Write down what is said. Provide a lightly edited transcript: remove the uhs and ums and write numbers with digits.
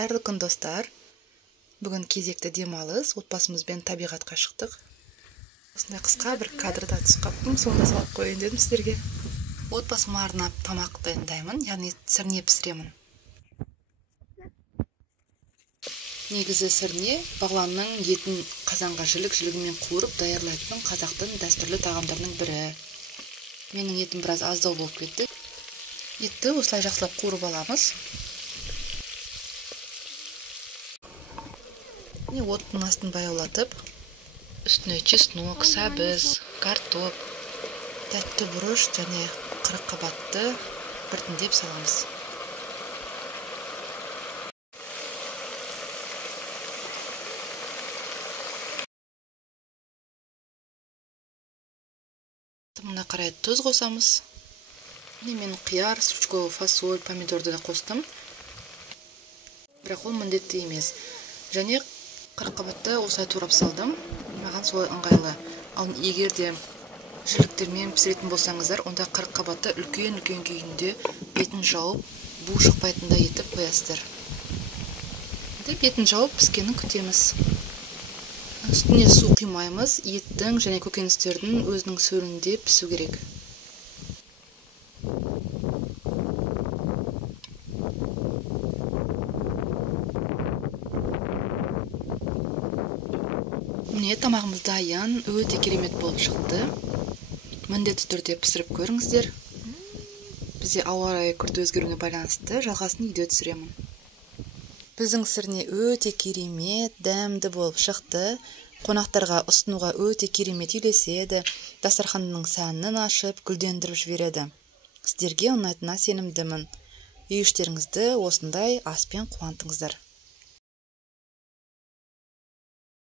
Қайырлы күн достар. Бүгін кезекті демалыс, отбасымызбен табиғатқа шықтық. Осындай қысқа бір кадрда түсіп қаптым, сонда салып қояйын дедім сіздерге. Отбасыма арнап тамақ дайындаймын, яғни сірне пісіремін. Негізі сірне бағланның етін қазанға жілігімен қуырып даярлайтын қазақтың дәстүрлі тағамдарының бірі. Менің етім біраз аздау болып кетті. Етті осылай жақсылап қуырып аламыз. Оттың астын баяулатып, үстіне чеснок, сәбіз, картоп, тәтті бұрыш және қырыққабатты біртіндеп саламыз. Мына қарай тұз қосамыз. Мен қияр, стручковый фасоль, помидорды да қостым. Бірақ ол міндетті емес. Және қырыққабатты осылай турап салдым. Маған солай ыңғайлы. Ал егер де жіліктермен пісіретін болсаңыздар, онда қырыққабатты үлкен күйінде бетін жауып, бу шықпайтындай етіп қоясыздар. Бетін жауып піскенін күтеміз. Үстіне су құймаймыз. Еттің және көкөністердің өзінің сөлінде пісу керек. Міне тамағымыз дайын, өте керемет болып шықты. Міндетті түрде пісіріп көріңіздер. Бізде ауа райы күрт өзгеруіне байланысты жалғасын үйде түсіремін. Біздің сірне өте керемет, дәмді болып шықты. Қонақтарға ұсынуға өте керемет үйлеседі. Дастарханның сәнін ашып, гүлдендіріп жібереді. Сіздерге ұнайтынына сенімдімін. Үй іштеріңізді осындай аспен қуантыңыздар.